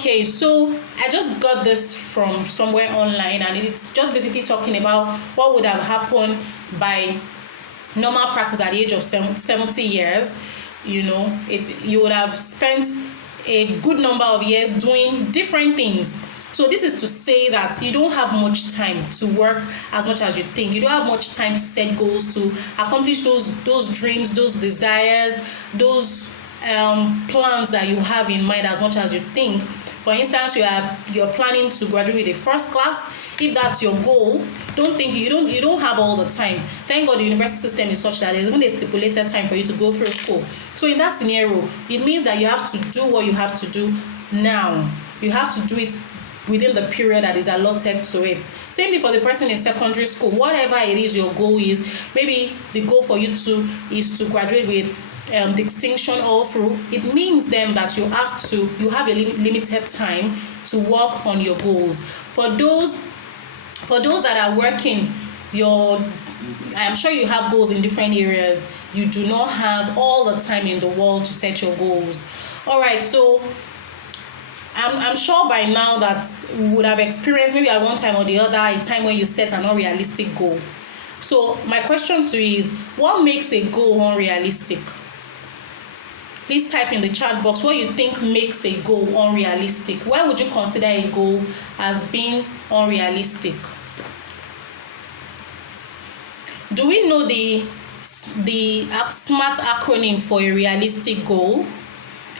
Okay, so I just got this from somewhere online, and it's just basically talking about what would have happened by normal practice at the age of 70 years. You would have spent a good number of years doing different things. So this is to say that you don't have much time to work as much as you think. You don't have much time to set goals, to accomplish those dreams, those desires, those plans that you have in mind as much as you think. For instance, you're planning to graduate with a first class. If that's your goal, you don't have all the time. Thank God the university system is such that there's even a stipulated time for you to go through school. So in that scenario, it means that you have to do what you have to do now. You have to do it within the period that is allotted to it. Same thing for the person in secondary school. Whatever it is your goal is, maybe the goal for you is to graduate with distinction all through. It means then that you have a limited time to work on your goals. For those that are working, I'm sure you have goals in different areas. You do not have all the time in the world to set your goals. All right, so I'm sure by now that we would have experienced maybe at one time or the other a time when you set an unrealistic goal. So my question to you is, what makes a goal unrealistic? Please type in the chat box what you think makes a goal unrealistic. Why would you consider a goal as being unrealistic? Do we know the SMART acronym for a realistic goal?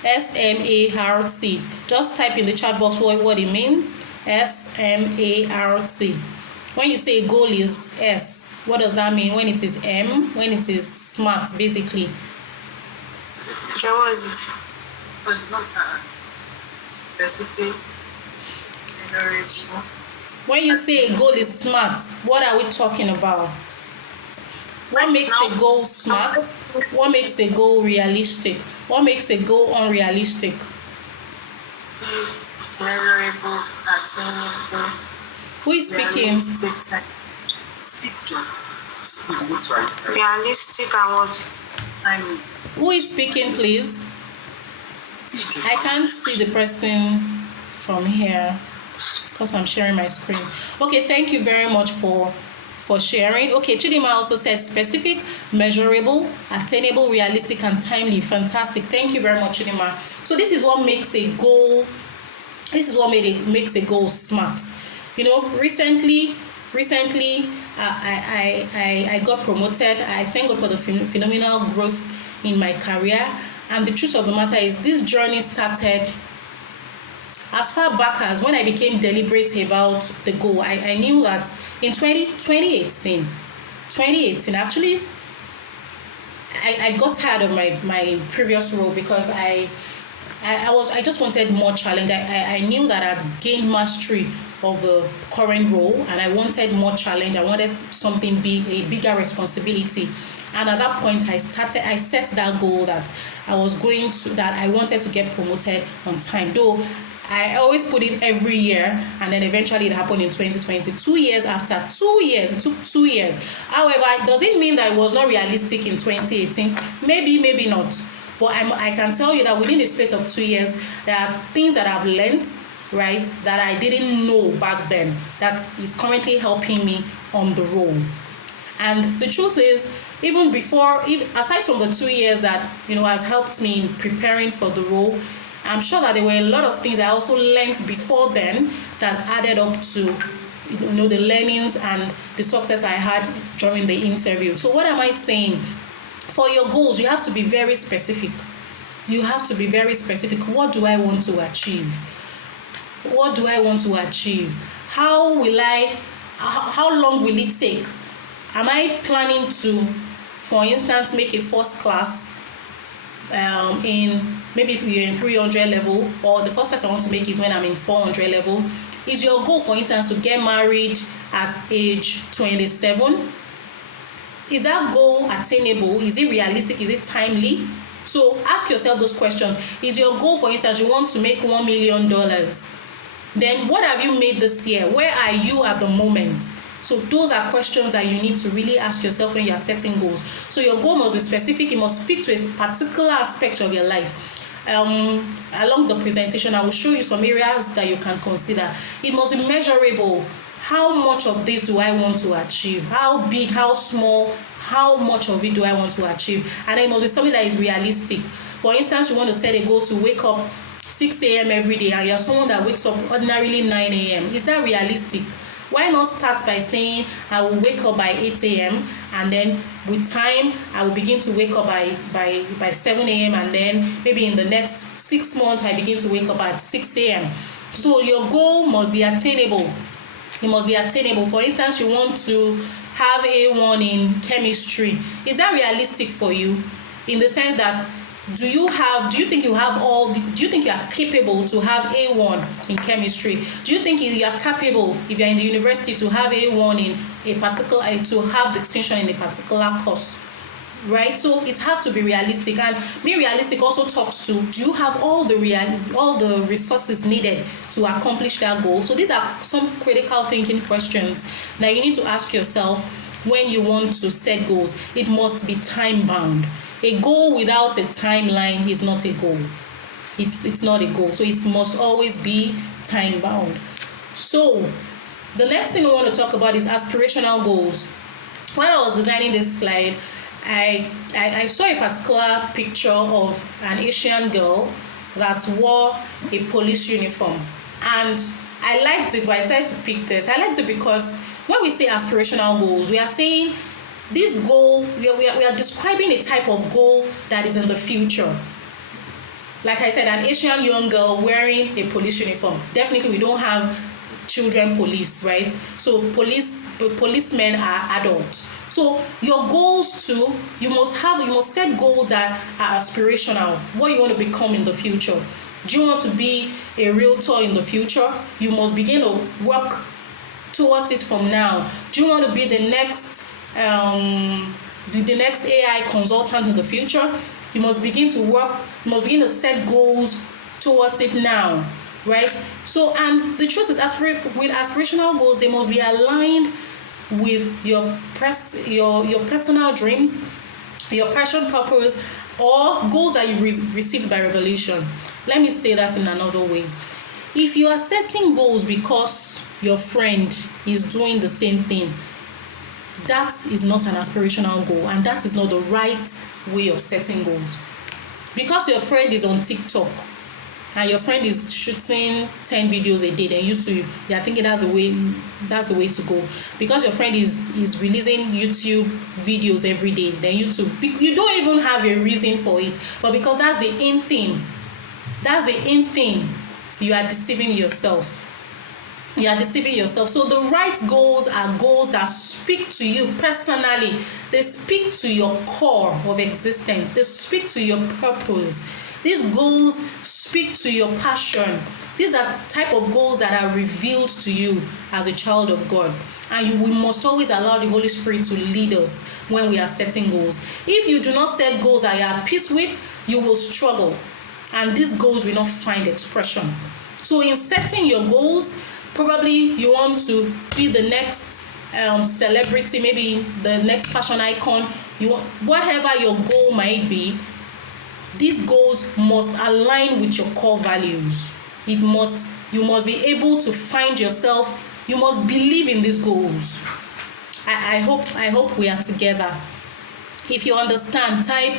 SMART. Just type in the chat box what it means. SMART. When you say goal is S, what does that mean? When it is M, when it is SMART, basically. What was it? Was not specific. When you say a goal is SMART, what are we talking about? What makes a goal SMART? What makes a goal realistic? What makes a goal unrealistic? Measurable, attainable. Who is speaking? Realistic and what? Timely. Who is speaking, please? I can't see the person from here because I'm sharing my screen. Okay, thank you very much for sharing. Okay, Chidima also says specific, measurable, attainable, realistic, and timely. Fantastic. Thank you very much, Chidima. So this is what makes a goal. This is what makes a goal SMART. Recently, I got promoted. I thank God for the phenomenal growth in my career. And the truth of the matter is, this journey started as far back as when I became deliberate about the goal. I knew that in 2018, actually, I got tired of my previous role because I just wanted more challenge. I knew that I'd gained mastery of the current role, and I wanted more challenge. I wanted something big, a bigger responsibility. And at that point, I set that goal that I wanted to get promoted on time. Though I always put it every year, and then eventually it happened in 2020. 2 years after, 2 years, it took 2 years. However, does it mean that it was not realistic in 2018? Maybe not. But I can tell you that within the space of 2 years, there are things that I've learned, right, that I didn't know back then, that is currently helping me on the role. And the truth is, even before, aside from the 2 years that has helped me in preparing for the role, I'm sure that there were a lot of things I also learned before then that added up to the learnings and the success I had during the interview. So what am I saying? For your goals, you have to be very specific. You have to be very specific. What do I want to achieve? What do I want to achieve? How long will it take? Am I planning to, for instance, make a first class in maybe if you're in 300 level, or the first class I want to make is when I'm in 400 level? Is your goal, for instance, to get married at age 27? Is that goal attainable? Is it realistic? Is it timely? So ask yourself those questions. Is your goal, for instance, you want to make $1 million? Then what have you made this year? Where are you at the moment? So those are questions that you need to really ask yourself when you are setting goals. So your goal must be specific. It must speak to a particular aspect of your life. along the presentation, I will show you some areas that you can consider. It must be measurable. How much of this do I want to achieve? How big, how small, how much of it do I want to achieve? And then it must be something that is realistic. For instance, you want to set a goal to wake up 6 a.m. every day, and you're someone that wakes up ordinarily 9 a.m. Is that realistic? Why not start by saying, I will wake up by 8 a.m. and then with time, I will begin to wake up by 7 a.m. and then maybe in the next 6 months, I begin to wake up at 6 a.m. So your goal must be attainable. It must be attainable. For instance, you want to have A1 in chemistry. Is that realistic for you? In the sense that, do you think you are capable to have A1 in chemistry? Do you think you are capable, if you're in the university, to have A1 in a particular, to have distinction in a particular course? Right? So it has to be realistic. And being realistic also talks to, do you have all the resources needed to accomplish that goal? So these are some critical thinking questions that you need to ask yourself when you want to set goals. It must be time bound. A goal without a timeline is not a goal. It's not a goal. So it must always be time bound. So the next thing I want to talk about is aspirational goals. While I was designing this slide, I saw a particular picture of an Asian girl that wore a police uniform, and I liked it, but I decided to pick this. I liked it because when we say aspirational goals, we are saying this goal, we are describing a type of goal that is in the future. Like I said, an Asian young girl wearing a police uniform. Definitely we don't have children police, right? So policemen are adults. So your goals too, you must set goals that are aspirational. What you want to become in the future. Do you want to be a realtor in the future? You must begin to work towards it from now. Do you want to be the next AI consultant in the future? You must begin to set goals towards it now, right? So, and the truth is, with aspirational goals, they must be aligned with your personal dreams, your passion, purpose, or goals that you've received by revelation. Let me say that in another way. If you are setting goals because your friend is doing the same thing, that is not an aspirational goal, and that is not the right way of setting goals. Because your friend is on TikTok and your friend is shooting 10 videos a day, then you are thinking that's the way to go. Because your friend is releasing YouTube videos every day, then you don't even have a reason for it, but because that's the in thing, you are deceiving yourself. So the right goals are goals that speak to you personally. They speak to your core of existence. They speak to your purpose. These goals speak to your passion. These are type of goals that are revealed to you as a child of God. And we must always allow the Holy Spirit to lead us when we are setting goals. If you do not set goals that you are at peace with, you will struggle. And these goals will not find expression. So in setting your goals, probably you want to be the next celebrity, maybe the next fashion icon. Whatever your goal might be, these goals must align with your core values. You must be able to find yourself. You must believe in these goals. I hope we are together. If you understand, type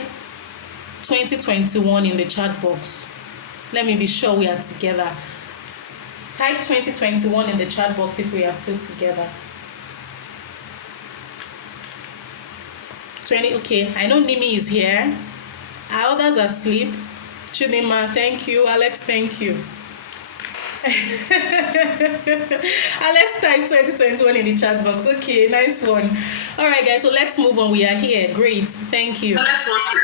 2021 in the chat box. Let me be sure we are together. Type 2021 in the chat box if we are still together. Okay, I know Nimi is here. Our others are asleep. Chidima, thank you. Alex, thank you. Alex type 2021 in the chat box. Okay, nice one. All right, guys, so let's move on. We are here. Great. Thank you. Alex wants to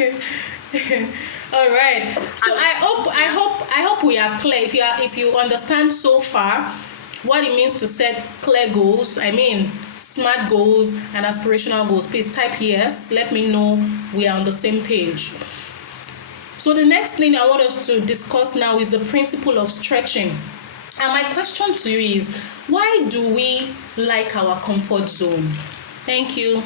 get All right. So I hope we are clear. If you understand so far what it means to set clear goals, I mean smart goals and aspirational goals, please type yes. Let me know we are on the same page. So the next thing I want us to discuss now is the principle of stretching. And my question to you is, why do we like our comfort zone? Thank you.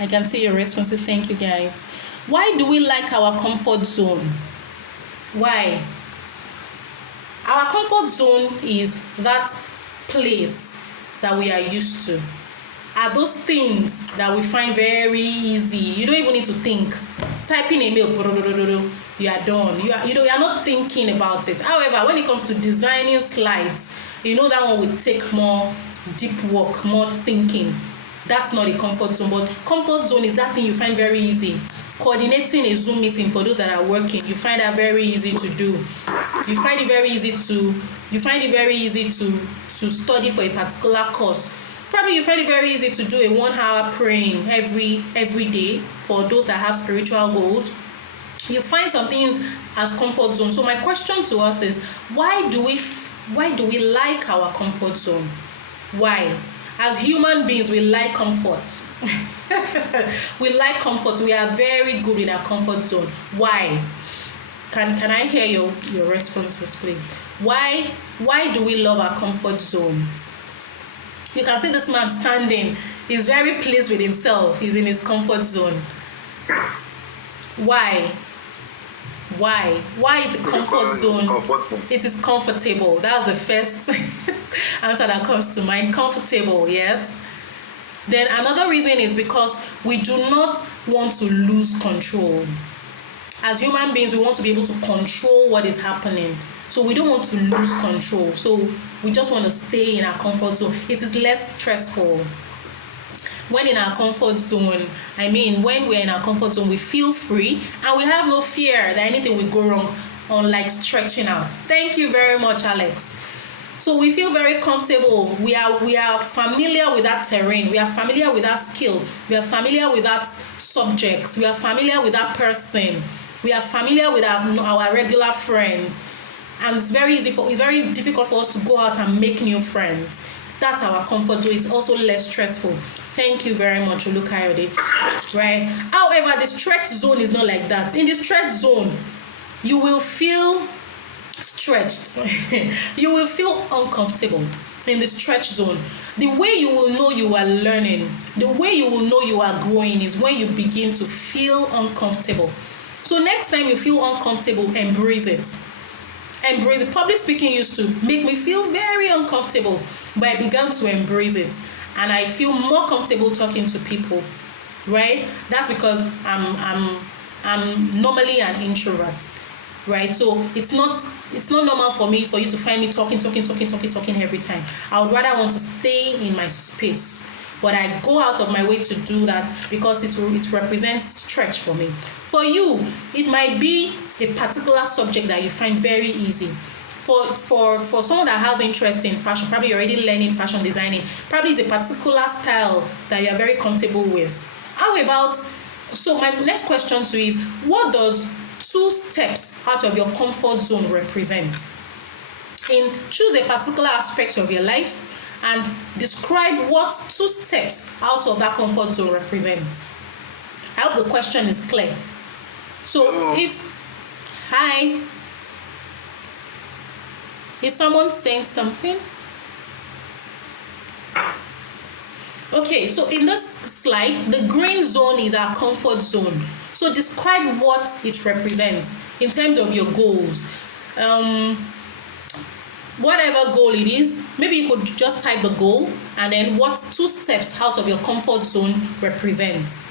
I can see your responses. Thank you, guys. Why do we like our comfort zone? Why? Our comfort zone is that place that we are used to. Are those things that we find very easy. You don't even need to think. Typing a mail, you are done. You are not thinking about it. However, when it comes to designing slides, that one will take more deep work, more thinking. That's not a comfort zone. But comfort zone is that thing you find very easy. Coordinating a Zoom meeting for those that are working, you find that very easy to do. You find it very easy to study for a particular course. Probably you find it very easy to do a 1 hour praying every day for those that have spiritual goals. You find some things as comfort zone. So my question to us is, why do we like our comfort zone? Why? As human beings, we like comfort. We like comfort. We are very good in our comfort zone. Why? Can I hear your responses, please? Why do we love our comfort zone? You can see this man standing. He's very pleased with himself. He's in his comfort zone. Why? Why is the comfort zone? It is comfortable. That's the first answer that comes to mind. Comfortable, yes. Then another reason is because we do not want to lose control. As human beings, we want to be able to control what is happening. So we don't want to lose control. So we just want to stay in our comfort zone. It is less stressful. When in our comfort zone, when we're in our comfort zone, we feel free and we have no fear that anything will go wrong, unlike stretching out. Thank you very much, Alex. So we feel very comfortable. We are familiar with that terrain. We are familiar with that skill. We are familiar with that subject. We are familiar with that person. We are familiar with our regular friends. And it's very difficult for us to go out and make new friends. That's our comfort zone. It's also less stressful. Thank you very much, Olukayode. Right? However, the stretch zone is not like that. In the stretch zone, you will feel stretched. You will feel uncomfortable in the stretch zone. The way you will know you are learning, the way you will know you are growing is when you begin to feel uncomfortable. So next time you feel uncomfortable, embrace it. Embrace it. Public speaking used to make me feel very uncomfortable, but I began to embrace it, and I feel more comfortable talking to people. Right? That's because I'm normally an introvert. Right? So it's not normal for you to find me talking every time. I would rather want to stay in my space, but I go out of my way to do that because it represents stretch for me. For you, it might be a particular subject that you find very easy. For someone that has interest in fashion, probably you're already learning fashion designing, probably it's a particular style that you're very comfortable with. So my next question to you is, what does 2 steps out of your comfort zone represent? Choose a particular aspect of your life and describe what 2 steps out of that comfort zone represent. I hope the question is clear. So hi, is someone saying something? Okay, so in this slide, the green zone is our comfort zone. So describe what it represents in terms of your goals. Whatever goal it is, maybe you could just type the goal and then what 2 steps out of your comfort zone represents.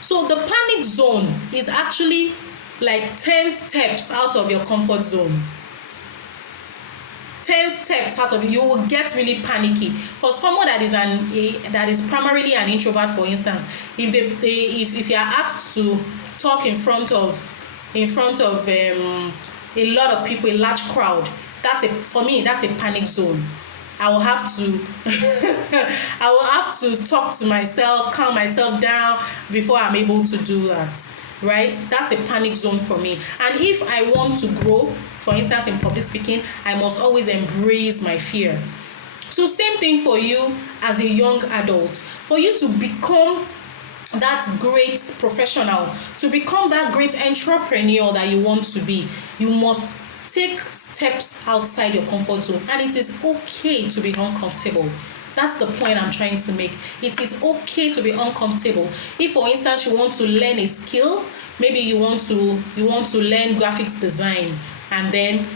So the panic zone is actually like 10 steps out of your comfort zone. 10 steps out of you will get really panicky. For someone that is primarily an introvert, for instance, if you are asked to talk in front of a lot of people, a large crowd, for me that's a panic zone. I will have to talk to myself, calm myself down before I'm able to do that. Right? That's a panic zone for me. And if I want to grow, for instance, in public speaking, I must always embrace my fear. So same thing for you as a young adult. For you to become that great professional, to become that great entrepreneur that you want to be, you must take steps outside your comfort zone. And it is okay to be uncomfortable. That's the point I'm trying to make. It is okay to be uncomfortable. If, for instance, you want to learn a skill, maybe you want to learn graphics design, and then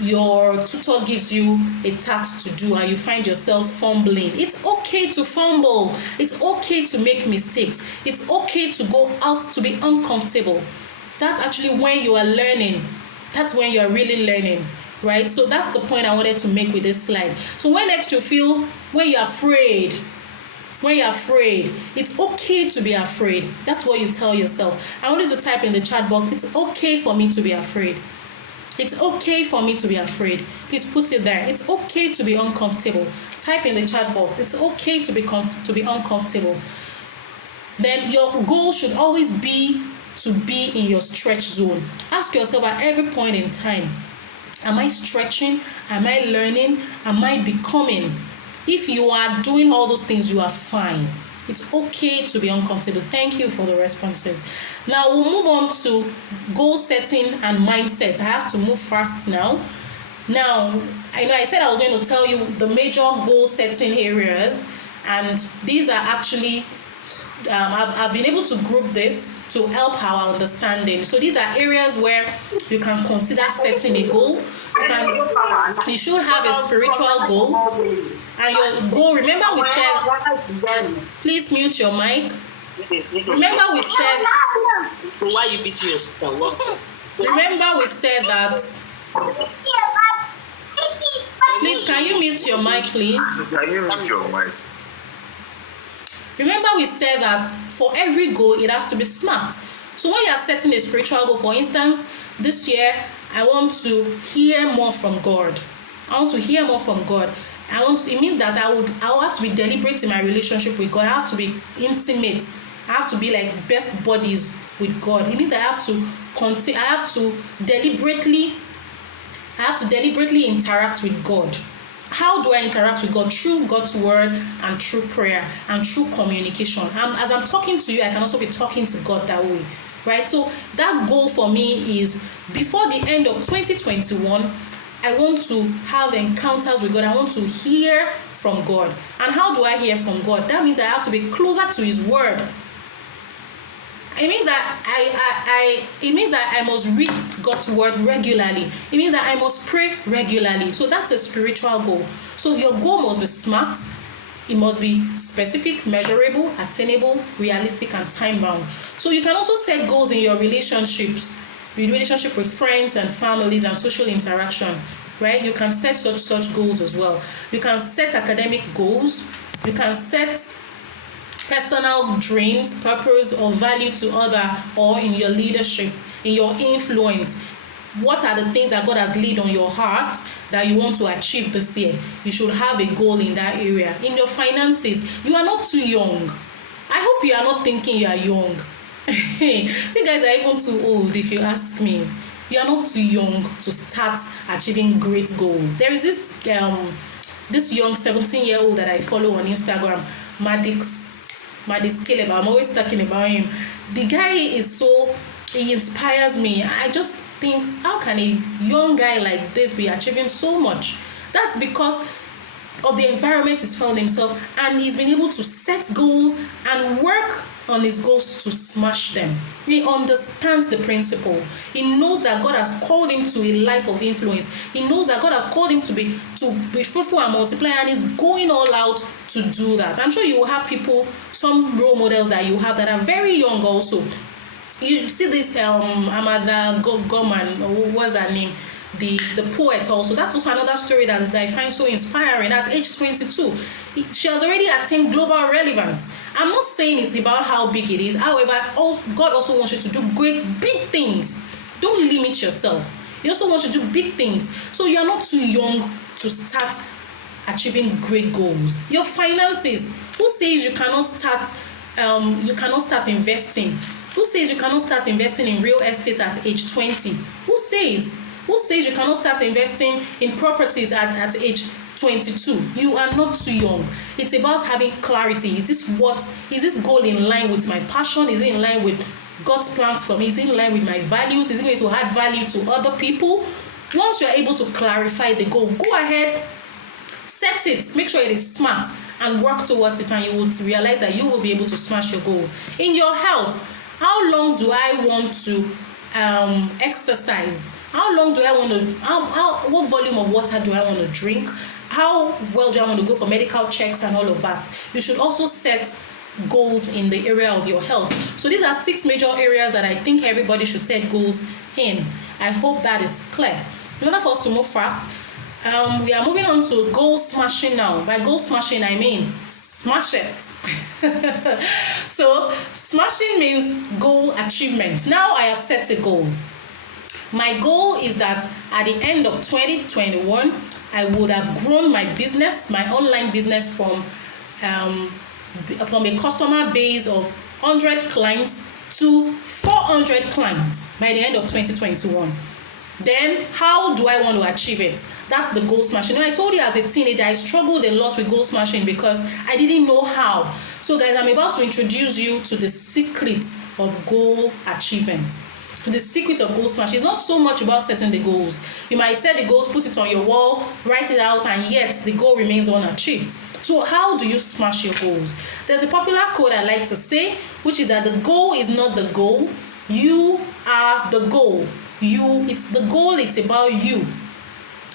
your tutor gives you a task to do and you find yourself fumbling. It's okay to fumble. It's okay to make mistakes. It's okay to go out, to be uncomfortable. That's actually when you are learning. That's when you are really learning, right? So that's the point I wanted to make with this slide. So when next you feel, when you're afraid, it's okay to be afraid. That's what you tell yourself. I want you to type in the chat box, it's okay for me to be afraid. It's okay for me to be afraid. Please put it there. It's okay to be uncomfortable. Type in the chat box. It's okay to be uncomfortable. Then your goal should always be to be in your stretch zone. Ask yourself at every point in time, am I stretching? Am I learning? Am I becoming? If you are doing all those things, you are fine. It's okay to be uncomfortable. Thank you for the responses. Now we'll move on to goal setting and mindset. I have to move fast now. Now, I know I said I was going to tell you the major goal setting areas, and these are actually, I've been able to group this to help our understanding. So these are areas where you can consider setting a goal. You should have a spiritual goal. And your goal, remember we said, please mute your mic. Remember we said, why you beating yourself? Remember we said that, please can you mute your mic, please? Can you mute your mic? Remember we said that for every goal, it has to be smart. So when you are setting a spiritual goal, for instance, this year, I want to hear more from God. It means that I'll have to be deliberate in my relationship with God. I have to be intimate. I have to be like best buddies with God. It means I have to deliberately interact with God. How do I interact with God? Through God's word and through prayer and through communication. As I'm talking to you, I can also be talking to God that way, right? So that goal for me is before the end of 2021, I want to have encounters with God. I want to hear from God. And how do I hear from God? That means I have to be closer to His word. It means that I must read God's word regularly. It means that I must pray regularly. So that's a spiritual goal. So your goal must be smart. It must be specific, measurable, attainable, realistic, and time-bound. So you can also set goals in your relationships, relationship with friends and families and social interaction, right? You can set such goals as well. You can set academic goals. You can set personal dreams, purpose, or value to other, or in your leadership, in your influence. What are the things that God has laid on your heart that you want to achieve this year? You should have a goal in that area. In your finances, you are not too young. I hope you are not thinking you are young. You guys are even too old if you ask me. You are not too young to start achieving great goals. There is this young 17-year-old that I follow on Instagram, Madix Caleb. I'm always talking about him. The guy he inspires me. I just think, how can a young guy like this be achieving so much? That's because of the environment he's found himself, and he's been able to set goals and work on his goals to smash them. He understands the principle. He knows that God has called him to a life of influence. He knows that God has called him to be fruitful and multiply, and he's going all out to do that. I'm sure you will have people, some role models that you have that are very young also. You see this Amada Gorman, what's her name? The poet also. That's also another story that I find so inspiring. At age 22, she has already attained global relevance. I'm not saying it's about how big it is. However, God also wants you to do great, big things. Don't limit yourself. He also wants you to do big things. So you are not too young to start achieving great goals. Your finances. Who says you cannot start investing? Who says you cannot start investing in real estate at age 20? Who says? Who says you cannot start investing in properties at age 22? You are not too young. It's about having clarity. Is this goal in line with my passion? Is it in line with God's plans for me? Is it in line with my values? Is it going to add value to other people? Once you're able to clarify the goal, go ahead Set it, make sure it is smart, and work towards it, and you will realize that you will be able to smash your goals. In your health, how long do I want to exercise? How long do I want to, what volume of water do I want to drink? How well do I want to go for medical checks and all of that? You should also set goals in the area of your health. So these are 6 major areas that I think everybody should set goals in. I hope that is clear. In order for us to move fast, we are moving on to goal smashing now. By goal smashing, I mean smash it. So smashing means goal achievement. Now I have set a goal. My goal is that at the end of 2021, I would have grown my business, my online business, from a customer base of 100 clients to 400 clients by the end of 2021. Then how do I want to achieve it? That's the goal smashing. I told you as a teenager, I struggled a lot with goal smashing because I didn't know how. So guys, I'm about to introduce you to the secret of goal achievement. The secret of goal smashing is not so much about setting the goals. You might set the goals, put it on your wall, write it out, and yet the goal remains unachieved. So how do you smash your goals? There's a popular quote I like to say, which is that the goal is not the goal, you are the goal. It's the goal, it's about you.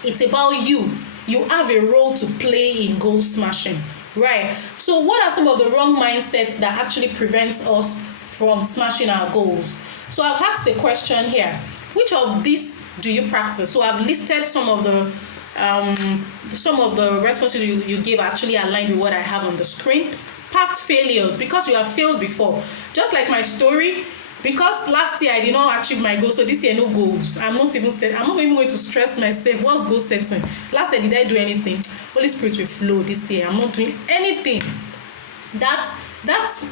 It's about you. You have a role to play in goal smashing, right? So what are some of the wrong mindsets that actually prevents us from smashing our goals? So I've asked a question here. Which of these do you practice? So I've listed some of the responses you give actually aligned with what I have on the screen. Past failures, because you have failed before. Just like my story, because last year I did not achieve my goal, so this year no goals. I'm not even going to stress myself. What's goal setting? Last year, did I do anything? Holy Spirit will flow this year. I'm not doing anything. That's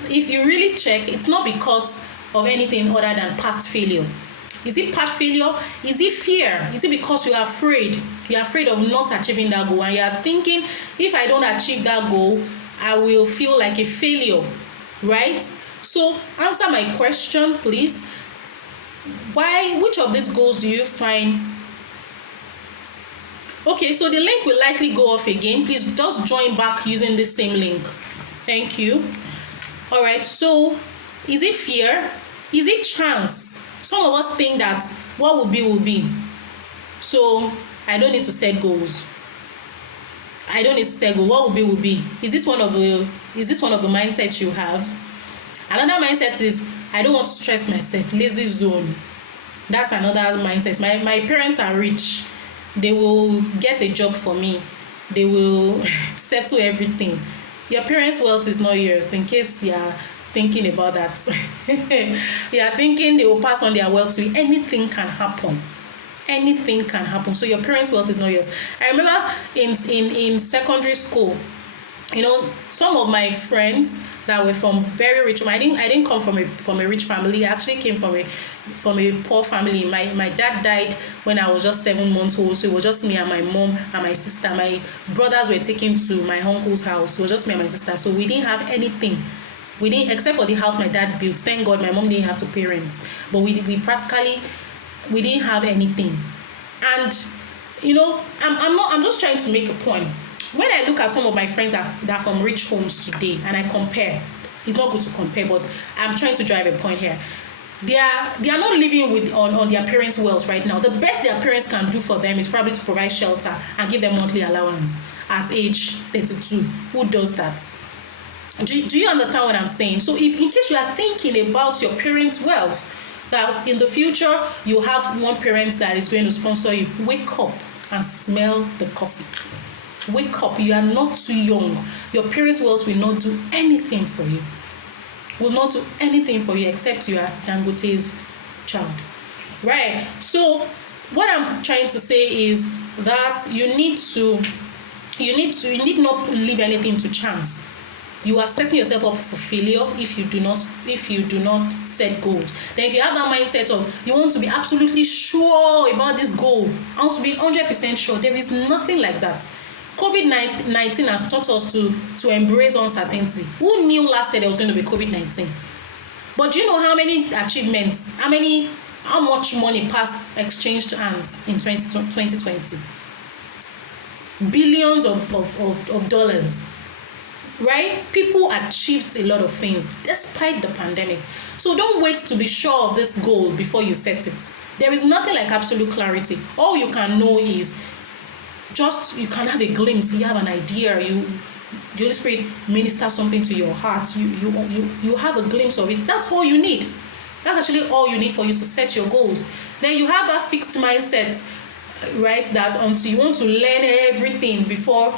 if you really check, it's not because of anything other than past failure. Is it past failure? Is it fear? Is it because you are afraid? You're afraid of not achieving that goal, and you are thinking, if I don't achieve that goal, I will feel like a failure, right? So answer my question, please. Which of these goals do you find? Okay, so the link will likely go off again. Please just join back using the same link. Thank you. All right, so is it fear? Is it chance? Some of us think that what will be will be. So I don't need to set goals. I don't need to set goals. What will be will be. Is this one of the mindsets you have? Another mindset is, I don't want to stress myself. Lazy zone. That's another mindset. My parents are rich. They will get a job for me. They will settle everything. Your parents' wealth is not yours, in case you are thinking about that. You are thinking they will pass on their wealth to you. Anything can happen. Anything can happen. So your parents' wealth is not yours. I remember in secondary school, some of my friends that were from very rich. I didn't come from a rich family. I actually came from a poor family. My dad died when I was just 7 months old, so it was just me and my mom and my sister. My brothers were taken to my uncle's house. It was just me and my sister. So we didn't have anything. We didn't, except for the house my dad built. Thank God my mom didn't have to pay rent. But we didn't have anything. And I'm just trying to make a point. When I look at some of my friends that are from rich homes today, and I compare, it's not good to compare, but I'm trying to drive a point here. They are not living on their parents' wealth right now. The best their parents can do for them is probably to provide shelter and give them monthly allowance at age 32. Who does that? Do you understand what I'm saying? So if in case you are thinking about your parents' wealth, that in the future you have one parent that is going to sponsor you, wake up and smell the coffee. Wake up. You are not too young. Your parents' wealth will not do anything for you. Will not do anything for you except you are Dangote's child. Right? So what I'm trying to say is that you need not leave anything to chance. You are setting yourself up for failure if you do not set goals. Then if you have that mindset of you want to be absolutely sure about this goal, I want to be 100% sure, there is nothing like that. COVID-19 has taught us to embrace uncertainty. Who knew last year there was going to be COVID-19? But do you know how many achievements, how much money passed exchanged hands in 2020? billions of dollars, right? People achieved a lot of things despite the pandemic. So don't wait to be sure of this goal before you set it. There is nothing like absolute clarity. All you can know is just, you can have a glimpse, you have an idea, the Holy Spirit ministers something to your heart, you have a glimpse of it. That's all you need. That's actually all you need for you to set your goals. Then you have that fixed mindset, right, that until you want to learn everything before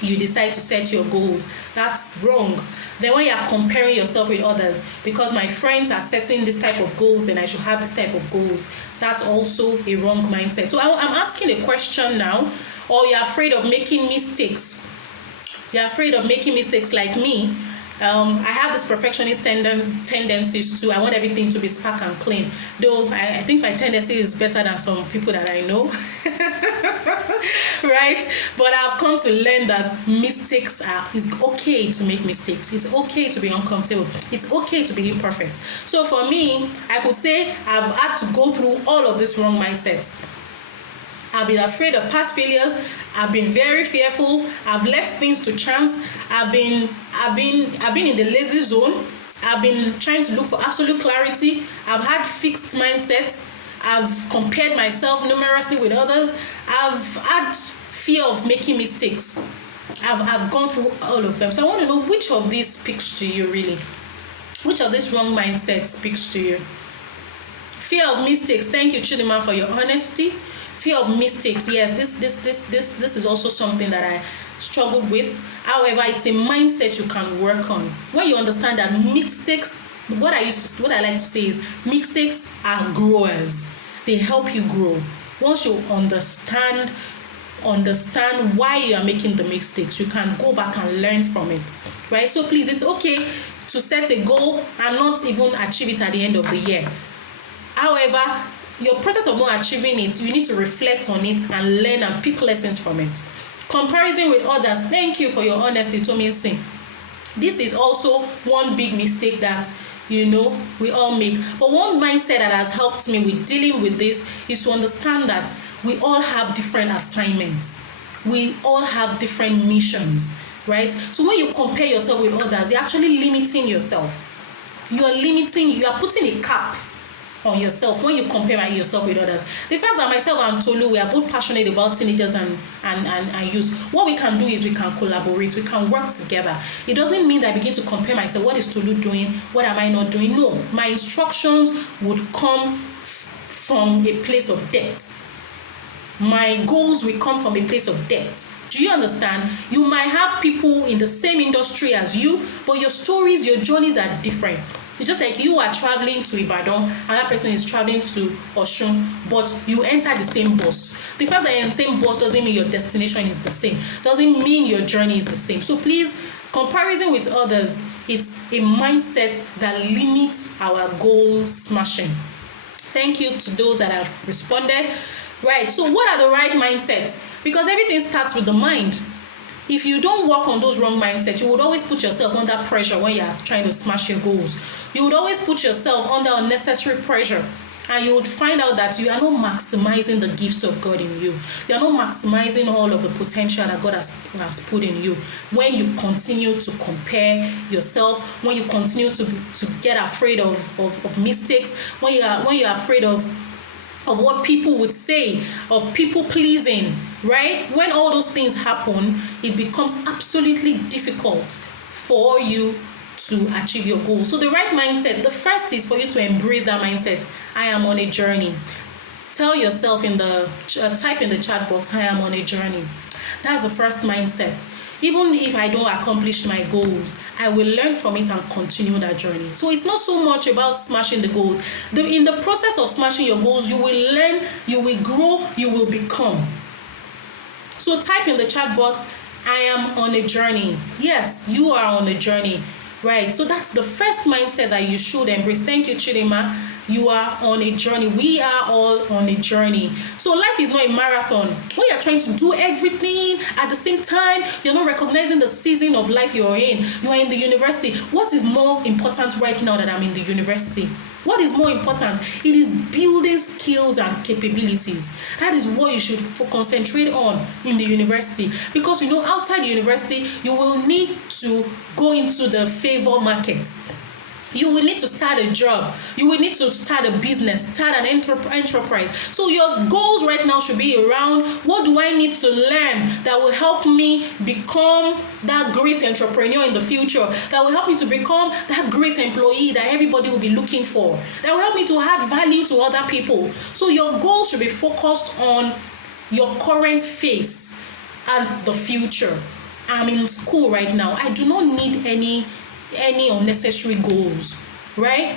you decide to set your goals. That's wrong. Then when you are comparing yourself with others, because my friends are setting this type of goals, then I should have this type of goals, that's also a wrong mindset. So I'm asking a question now. Or you're afraid of making mistakes. You're afraid of making mistakes like me. I have this perfectionist tendencies too. I want everything to be spark and clean. Though I think my tendency is better than some people that I know. Right? But I've come to learn that mistakes it's okay to make mistakes. It's okay to be uncomfortable. It's okay to be imperfect. So for me, I could say I've had to go through all of these wrong mindsets. I've been afraid of past failures. I've been very fearful. I've left things to chance. I've been in the lazy zone. I've been trying to look for absolute clarity. I've had fixed mindsets. I've compared myself numerously with others. I've had fear of making mistakes. I've gone through all of them. So I want to know which of these speaks to you really. Which of this wrong mindset speaks to you? Fear of mistakes. Thank you, Chidima, for your honesty. Fear of mistakes. Yes, this is also something that I struggled with. However, it's a mindset you can work on. When you understand that mistakes, what I like to say is mistakes are growers. They help you grow. Once you understand why you are making the mistakes, you can go back and learn from it. Right? So please, it's okay to set a goal and not even achieve it at the end of the year. However, your process of not achieving it, you need to reflect on it and learn and pick lessons from it. Comparison with others. Thank you for your honesty, Tosin. This is also one big mistake that we all make. But one mindset that has helped me with dealing with this is to understand that we all have different assignments. We all have different missions, right? So when you compare yourself with others, you're actually limiting yourself. You are putting a cap on yourself when you compare yourself with others. The fact that myself and Tolu, we are both passionate about teenagers and youth. What we can do is we can collaborate, we can work together. It doesn't mean that I begin to compare myself. What is Tolu doing? What am I not doing? No, my instructions would come from a place of depth. My goals will come from a place of depth. Do you understand? You might have people in the same industry as you, but your stories, your journeys are different. It's just like you are traveling to Ibadan, another person is traveling to Osun, but you enter the same bus. The fact that you're in the same bus doesn't mean your destination is the same. Doesn't mean your journey is the same. So please, comparison with others, it's a mindset that limits our goal smashing. Thank you to those that have responded. Right, so what are the right mindsets? Because everything starts with the mind. If you don't work on those wrong mindsets, you would always put yourself under pressure when you are trying to smash your goals. You would always put yourself under unnecessary pressure, and you would find out that you are not maximizing the gifts of God in you. You are not maximizing all of the potential that God has put in you. When you continue to compare yourself, when you continue to get afraid of mistakes, when you are afraid of what people would say, of people pleasing, right? When all those things happen, it becomes absolutely difficult for you to achieve your goal. So the right mindset, the first is for you to embrace that mindset. I am on a journey. Tell yourself type in the chat box, I am on a journey. That's the first mindset. Even if I don't accomplish my goals, I will learn from it and continue that journey. So it's not so much about smashing the goals. In the process of smashing your goals, you will learn, you will grow, you will become. So type in the chat box, I am on a journey. Yes, you are on a journey. Right, so that's the first mindset that you should embrace. Thank you, Chidima. You are on a journey. We are all on a journey. So life is not a marathon. When you're trying to do everything at the same time, you're not recognizing the season of life you're in. You are in the university. What is more important right now that I'm in the university? What is more important? It is building skills and capabilities. That is what you should concentrate on in the university, because outside the university you will need to go into the favor market. You will need to start a job. You will need to start a business, start an enterprise. So your goals right now should be around, what do I need to learn that will help me become that great entrepreneur in the future, that will help me to become that great employee that everybody will be looking for, that will help me to add value to other people. So your goals should be focused on your current phase and the future. I'm in school right now. I do not need any unnecessary goals, right?